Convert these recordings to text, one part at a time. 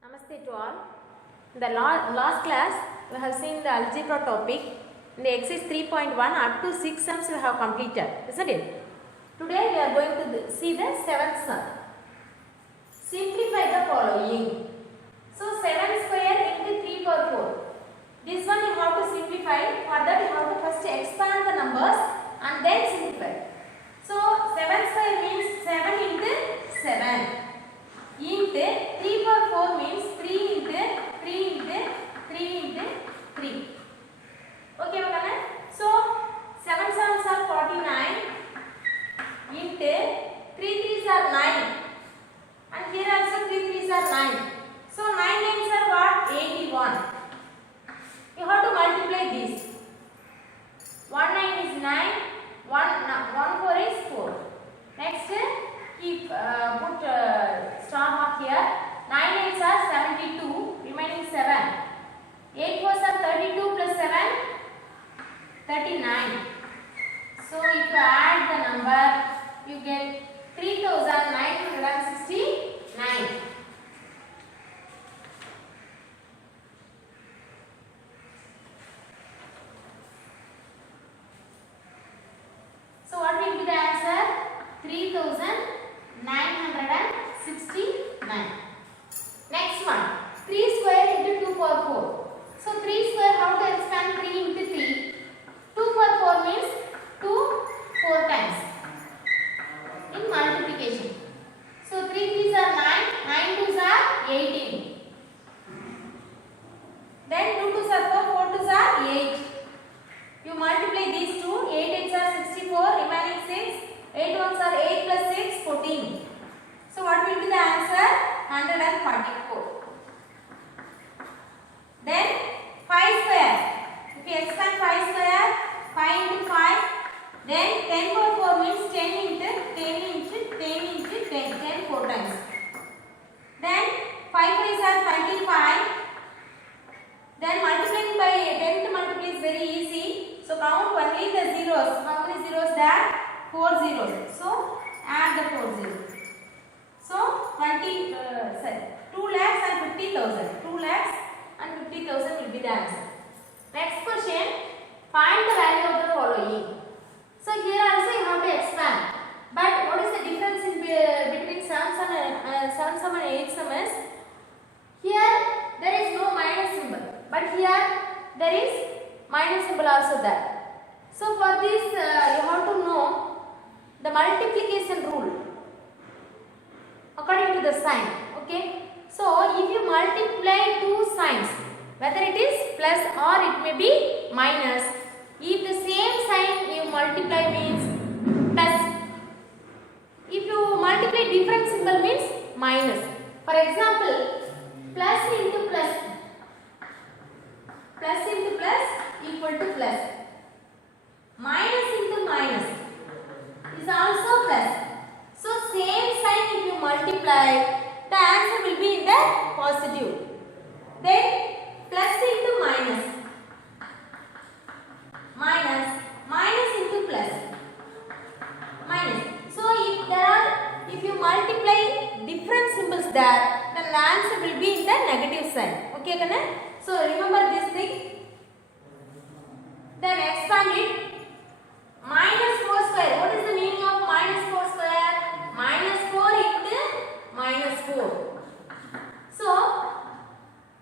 Namaste to all. In the last class, we have seen the algebra topic. In the exercise 3.1 up to 6 sums we have completed, isn't it? Today we are going to see the 7th sum. Simplify the following. So 7 square into 3 power 4. This one you have to simplify. For that you have to first expand the numbers and then simplify. So 7 square means 7 into 7. Into 3 power 4 means 3 into 3 into 3 into 3. Okay, Makana? So 7 sevens are 49 into 3 threes are 9. And here also 3 threes are 9. So 9 nines are what? 81. You have to multiply this. 1 9 is 9. 1 4 is 4. Next, keep put star mark here. 9 8s are 72, remaining 7. 8 4s are 32 plus 7, 39. So if you add the number, you get 3969. So what will be the answer? 3969. Next one, 3 square into 2 power 4. So 3 square, how to expand 3 into 3? 2 power 4 means 2 4 times in multiplication. So 3 3s are 9, 9 2s are 18. Then 2 2s are 4, 4 2s are 8. You multiply these two, 8 8s are 64, remaining 6, 8 1s are 8 plus 6, 14. So what will be the answer? 144. Then 5 square. If you expand 5 square, 5 into 5, then 10 power 4 means 10 into 10 into 10 into 10, 10 4 times. Then 5 5s are 25. Then multiplying by 10 to multiply is very easy. So count only the zeros. How many zeros there? 4 zeros. So add the 4 zeros. So 2 lakhs and 50,000. 2 lakhs and 50,000 will be the answer. Next question. Find the value of the following. So here also you have to expand. But what is the difference in between 7 sum and 8 sum is? Here there is no minus symbol. But here there is minus symbol also there. So for this you have to know the multiplication rule according to the sign. Okay. So if you multiply two signs, whether it is plus or it may be minus, if the same sign you multiply means plus. If you multiply different symbol means minus. For example, plus into plus. Plus into plus equal to plus. Minus into minus is also plus. So same sign if you multiply, the answer will be in the positive. Then plus into minus. Minus into plus. Minus. So if you multiply different symbols there, then the answer will be in the negative sign. Okay, Kana? So remember this thing. Then expand it. Minus 4 square. What is the meaning of minus 4 square? Minus 4 into minus 4. So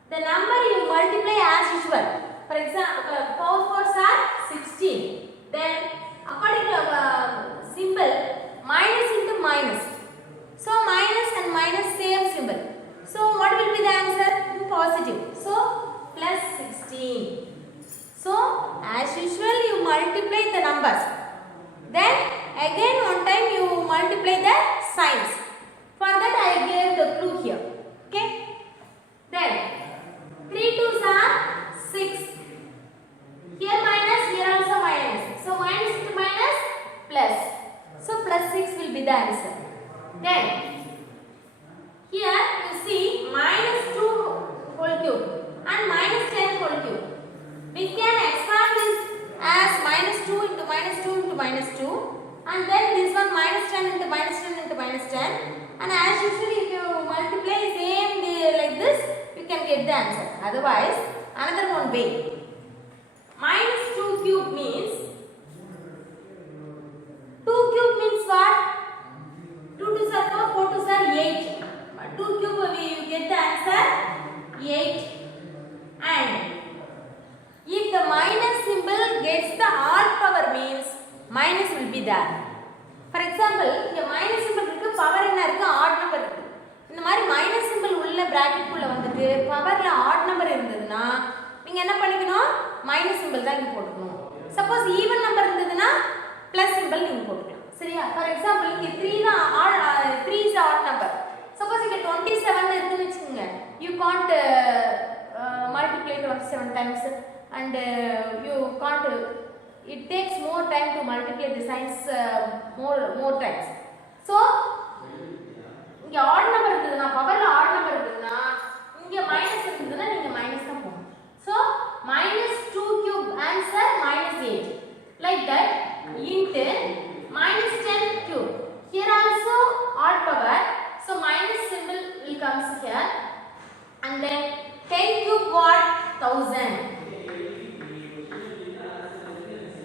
the number you multiply as usual. For example, 4 4s are 16. Then according to symbol, minus into minus. So minus and minus same symbol. So what will be the answer? Positive. So plus 16. So as usual you multiply the numbers. Then again one time you multiply the signs. For that I gave the clue here. Okay. Then 3 2s are 6. Here minus, here also minus. So minus into minus plus. So plus 6 will be the answer. Then here you see minus 2 whole cube and minus 10 whole cube. We can expand this as minus 2 into minus 2 into minus 2, and then this one minus 10 into minus 10 into minus 10, and as usually if you multiply same like this, answer. Otherwise, another one way. Minus 2 cube means 2 cube means what? 2 2s are 4, 4 2s are 8. 2 cube you get the answer 8. And if the minus symbol gets the odd power means minus will be there. For example, இந்த minus symbol இருக்கு power என்ன இருக்கு odd number இருக்கு. இந்த மாதிரி minus symbol உள்ள bracket குள்ள வந்துட்டு powerல odd number இருந்ததுனா நீங்க என்ன பண்ணிக்கணும் minus symbol தான் இங்க போடணும். Suppose even number இருந்ததுனா plus symbol நீங்க போடணும். சரியா? For example, இங்க 3 தான் 3 is odd number. Suppose இங்க 27 இருக்குன்னு வெச்சுங்க. You can't multiply 27 times and you can't it takes more time to multiply the signs more times. So இங்க odd number இருக்குதுனா பவர்ல odd number இருக்குதுனா இங்க மைனஸ் இருக்குதுனா நீங்க மைனஸ் தான் போடணும். So minus 2 cube answer minus 8. Like that into minus 10 cube. Here also odd power. So minus symbol will comes here. And then 10 cube what? 1000.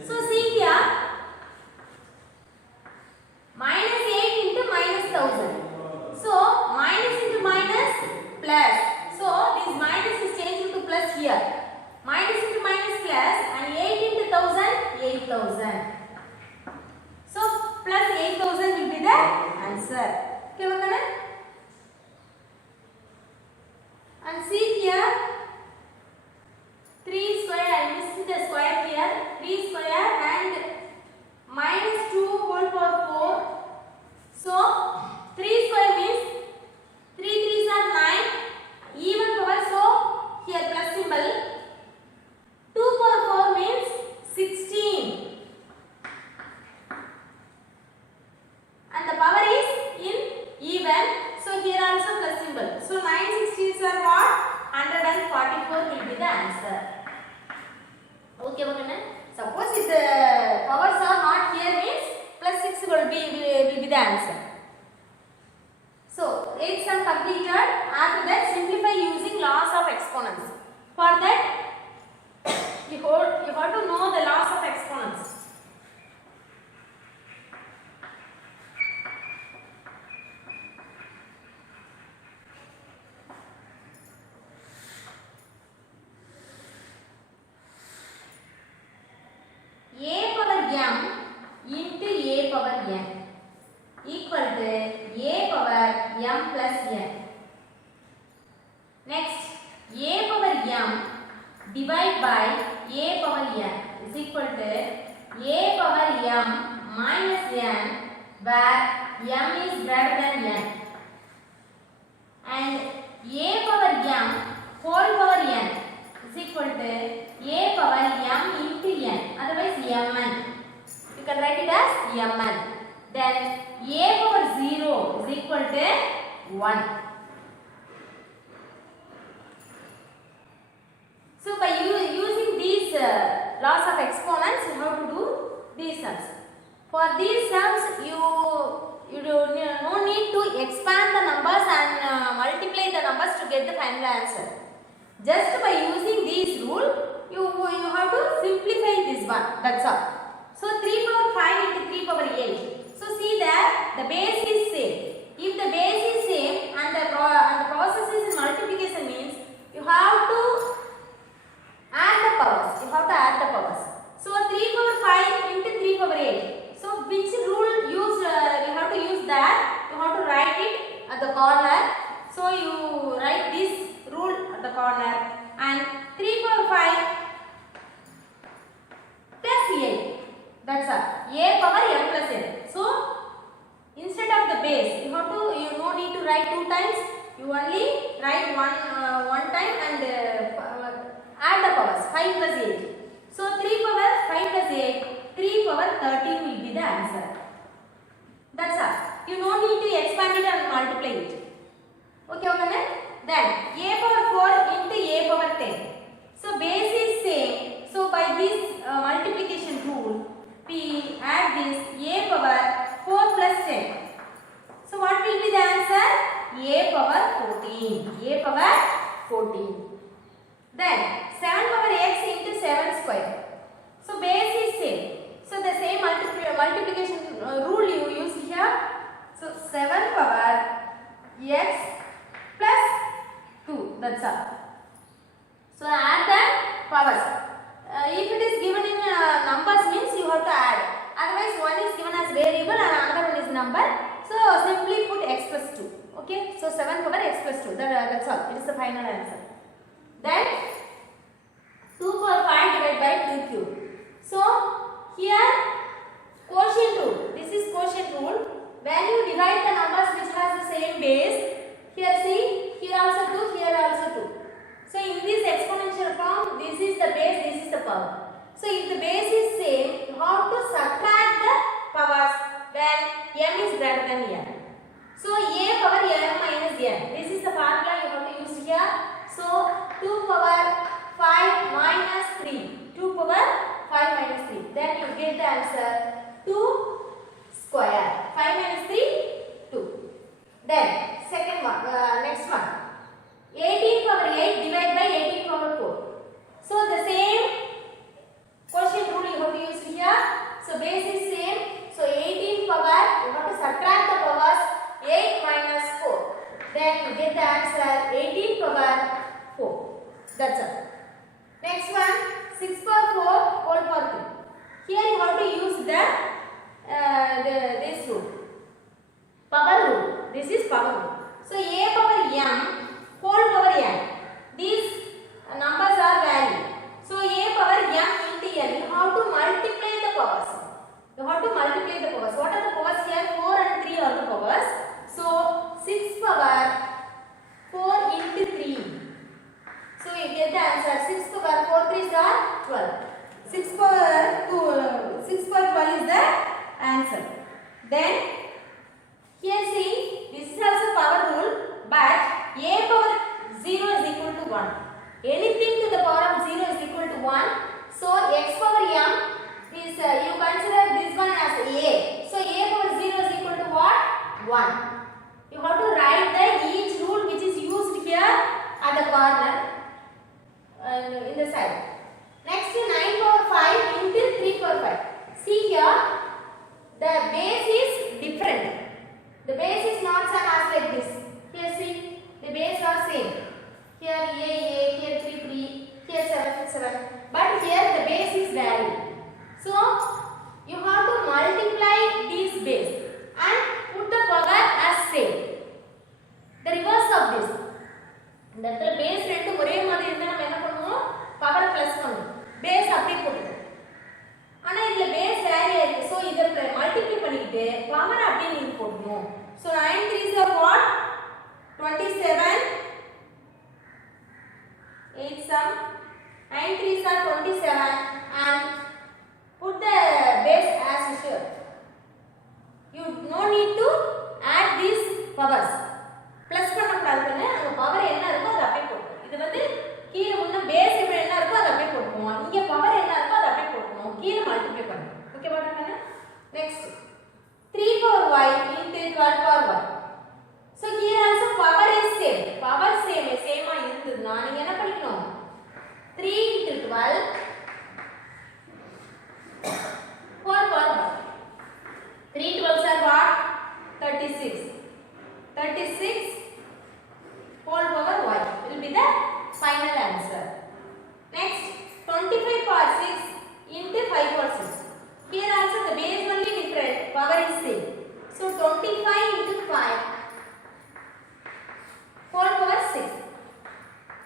So see here. Minus 8 into minus 1000. So minus into minus plus. So this minus is changed into plus here. Minus into minus plus and 8 into 1000, 8000. So plus 8000 will be the answer. Okay, okay. And see here 3 square, I missed the square here. 3 square and minus 2 whole power 4. So 3 square means 3 3s are 9. Even power, so here plus symbol. 2 power 4 means 16. And the power is in even. So here also plus symbol. So 9 16s are what? 144 will be the answer. Okay, okay. Suppose if the powers are not here means plus 6 will be the answer. So 8 sum completed. After that simplify using laws of exponents. For that you have to know the laws of exponents. A power m into A power n equal to A power m plus n. Next, A power m divided by A power n is equal to A power m minus n where m is greater than n. And A power m whole power n is equal to A power m into n, otherwise mn. You can write it as mn. Then A power 0 is equal to 1. So by using these laws of exponents, you have to do these sums. For these sums, you do no need to expand the numbers and multiply the numbers to get the final answer. Just by using this rule, you have to simplify this one. That's all. So 3 power 5 into 3 power 8. So see that the base is same. If the base is same and the process is in multiplication means you have to add the powers. You have to add the powers. So 3 power 5 into 3 power 8. So which rule you have to use that? You have to write it at the corner. So you write this rule at the corner and 3 power 5 plus 8. That's all. A power m plus n. So instead of the base, you no need to write 2 times. You only write one time and add the powers 5 plus 8. So 3 power 5 plus 8, 3 power 13 will be the answer. That's all. You no need to expand it and multiply it. Okay, okay. Then a power 4 into a power 10. So base is same. So by this multiplication rule, we add this a power 4 plus 10. So what will be the answer? A power 14. A power 14. Then 7 power x into 7 square. So base is same. So the same multiplication rule you use here. So 7 power x plus 2. That's all. So add the powers. If it is given in numbers means you have to add. Otherwise one is given as variable and another one is number. So simply put x plus 2. Okay. So 7 power x plus 2. That's all. It is the final answer. Then 2 power 5 divided by 2 cube. So here quotient rule. This is quotient rule. When you divide the numbers which has the same base, here see, here also 2, here also 2. So in this exponential form, this is the base, this is the power. So if the base is same, you have to subtract the powers when m is greater than n. So a power m minus n. This is the formula you have to use here. So 2 power 5 minus 3. 2 power 5 minus 3. Then you get the answer 2 square. 5 minus 3, 2. Then second one, next one. 18 power 8 divided by 18 power 4. So the same quotient rule you have to use here. So base is same. So 18 power, you have to subtract the powers 8 minus 4. Then you get the answer 18 power 4. That's all. Next one, 6 power 4 whole power 3. Here you have to use this rule. Power rule. This is power rule. So a power m whole power n. These numbers are value. So a power m into n. You have to multiply the powers. You have to multiply the powers. What are the powers here? 4 and 3 are the powers. So 6 power 4 into 3. So you get the answer. 6 power 4 3s are 12. 6 power 12 is the answer. Then here see, this is also power rule, but a power 0 is equal to 1. Anything to the power of 0 is equal to 1. So x power m is you consider this one as a. So a power 0 is equal to what? 1. You have to write the each rule which is used here at the corner in the side. Next 9 power 5 into 3 power 5. See here, the base is different. The base is not same as like this. Here see, the base are same. Here a, here 3, 3, here 7, 7. But here the base is varied. So you have to multiply this base and put the power as same. The reverse of this. இந்த இடத்துல base ரெண்டு ஒரே மாதிரி இருந்தா நம்ம என்ன பண்ணுவோம்? power plus பண்ணுவோம். base அப்படியே போட்டுருவோம். ஆனா இதுல base வேரி ஆயிருக்கு. சோ இத மல்டிப்ளை பண்ணிட்டு பவர் அப்படியே நீங்க போடணும். So 9 3s are what? 27. 8 sum. 9 3s are 27 and put the base as usual. You no need to add these powers. Plus பண்ண கூடாதுன்னு அங்க பவர் என்ன இருக்கோ அத அப்படியே போடுங்க. இது வந்து கீழ உள்ள பேஸ் என்ன இருக்கோ அத அப்படியே போடுவோம். இங்க பவர் என்ன இருக்கோ அத அப்படியே போடுவோம். கீழ மல்டிப்ளை பண்ணுங்க. ஓகே பாருங்க. Next 3 power y into 12 power y. So here also power is same. Power same ஆ இருந்ததுனா நீங்க என்ன பண்ணிக்கணும்? 3 into 12 4 power y. 3 12s are what? 36. 36 whole power y will be the final answer. Next 25 power 6 into 5 power 6. Here also the base only different, power is same. So 25 into 5 whole power 6.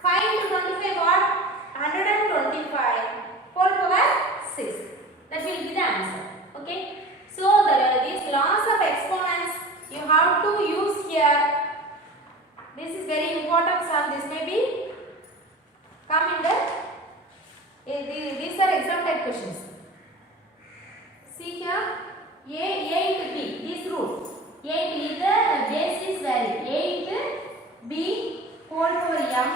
5 into 25 what? 125 whole power 6. That will be the answer. Okay. So these laws of exponents you have to use here. This is very important sum. This may be come in the these are exam type questions. See here, a into b. This rule. A into the base is varied. A into b whole power m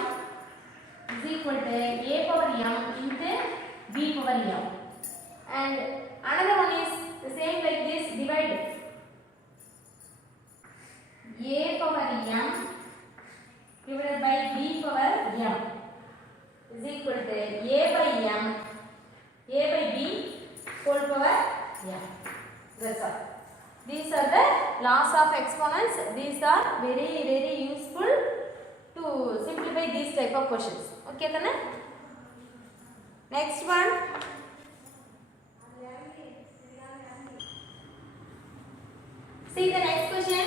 is equal to a power m into b power m. And another one is the same like this. Divide a power m divided by b power m is students, these are very useful to simplify these type of questions. Okay, Tana? Next one. See the next question.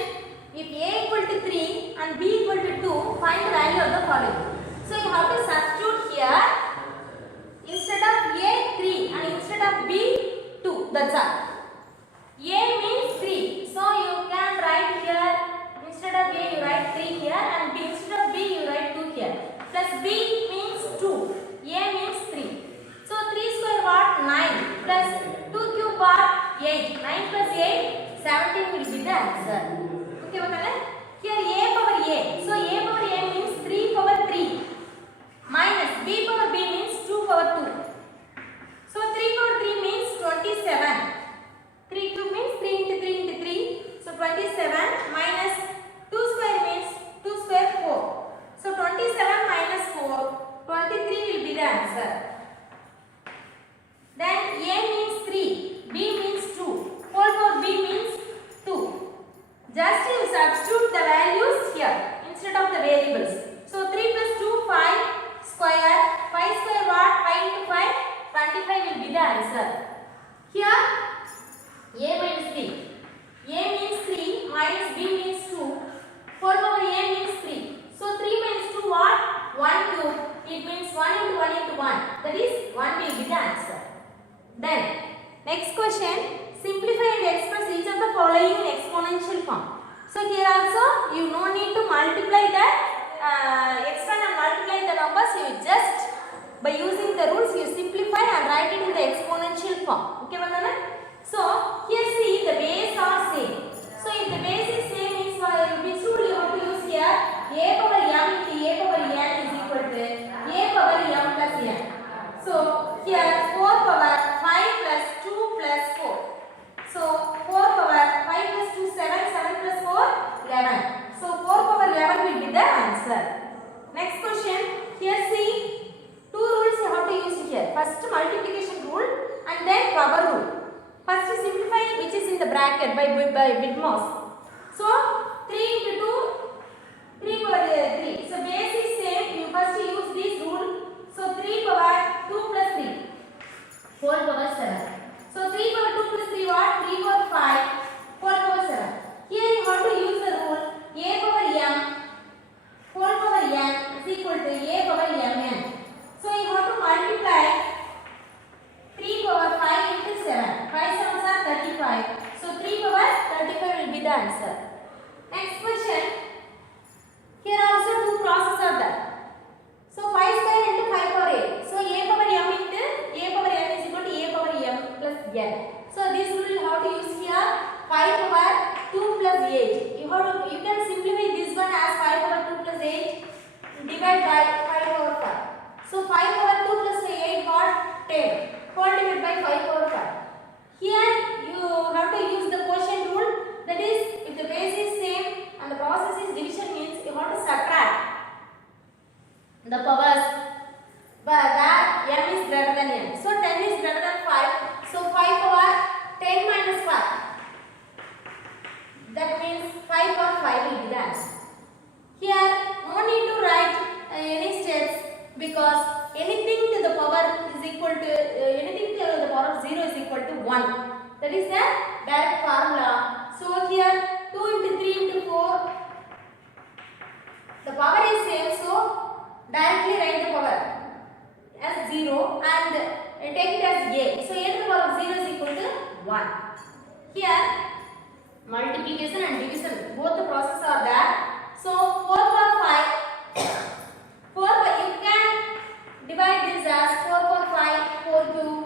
If A equal to 3 and B equal to 2, find the value of the following. So you have to substitute here. Instead of A, 3 and instead of B, 2. That's all. A means 3. So you can write here, instead of A you write 3 here and B, instead of B you write 2 here. Plus B means 2. A means 3. So 3 square what? 9. Plus 2 cube what? 8. 9 plus 8, 17 will be the answer. Okay, here A power A. So A power A means 3 power 3. Minus B power B means 2 power 2. So 3 power 3 means 27. 3 cube means 3 into 3 into 3. So 27 minus 2 square means 2 square 4. So 27 minus 4, 23 will be the answer. Then A means 3, B means 2, whole for B means 2. Just you substitute the values here instead of the variables. So 3 plus 2, 5 square. 5 square what? 5 into 5, 25 will be the answer. Here A minus 3. A means 3 minus B means 2. 4 power A means 3. So 3 minus 2 what? 1 cube. It means 1 into 1 into 1. That is 1 will be the answer. Then next question. Simplify and express each of the following in exponential form. So here also you no need to multiply that, expand and multiply the numbers. You just by using the rules you simplify and write it in the exponential form. Okay, Vandana? So here see the base are same. So if the base is same means which rule you have to use here? A power m into A power n is equal to A power m plus n. So here 4 power 5 plus 2 plus 4. So 4 power 5 plus 2 7, 7 plus 4 11. So 4 power 11 will be the answer. Next question. Here see two rules you have to use here. First multiplication rule and then power rule. First simplify which is in the bracket by Widmos. So 3 into 2, 3 power 3. So base is same. You first use this rule. So 3 power 2 plus 3. 4 power 7. So 3 power 2 plus 3 what? 3 power 5. 4 power 7. Here you have to use the rule A power m. 4 power n is equal to A power mn. So you have to multiply 3 power 5 into 7. 5 sevens are 35. So 3 power 35 will be the answer. Next question. Here also two processes are there. So 5 square into 5 power 8. So A power m into A power n is equal to A power m plus n. So this rule you have to use here. 5 power 2 plus 8. You can simplify this one as 5 power 2 plus 8 divide by 5 power 5. So 5 power 2 plus 8 what? 10. 4 divided by 5 power 5. Here you have to use the quotient rule. That is, if the base is same and the process is division means you have to subtract the powers where m is greater than n. So 10 is greater than 5. So 5 power 10 minus 5. That means 5 power 5 will be the answer. Here no need to write any steps because anything to the power is equal to anything to the power of 0 is equal to 1. That is the direct formula. So here 2 into 3 into 4. The power is same, so directly write the power as 0 and take it as a. So a to the power of 0 is equal to 1. Here multiplication and division both the process are there. So 4 power 5. 4 you can divide this as 4 power 5 4 cube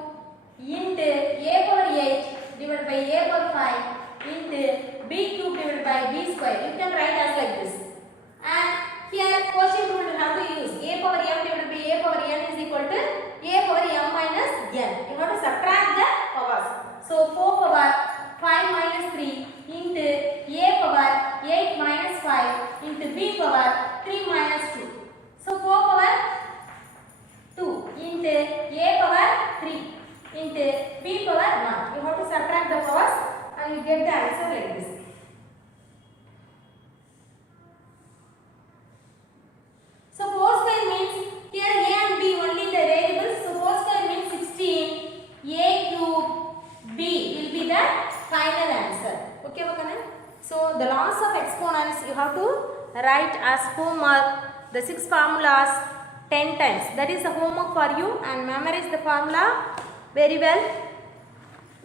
into a power 8 divided by a power 5 into b cube divided by b square. You can write as like this. And here quotient rule you have to use. A power m divided by a power n is equal to a power m minus n. You have to subtract the powers. So 4 power 5 minus 3 into a power 8 minus So the laws of exponents you have to write as homework the 6 formulas 10 times. That is the homework for you, and memorize the formula very well.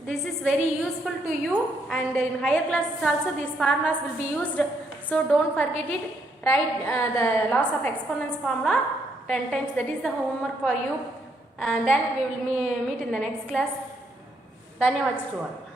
This is very useful to you, and in higher classes also these formulas will be used. So don't forget it. Write the laws of exponents formula 10 times. That is the homework for you, and then we will meet in the next class. Dhanyawad to all.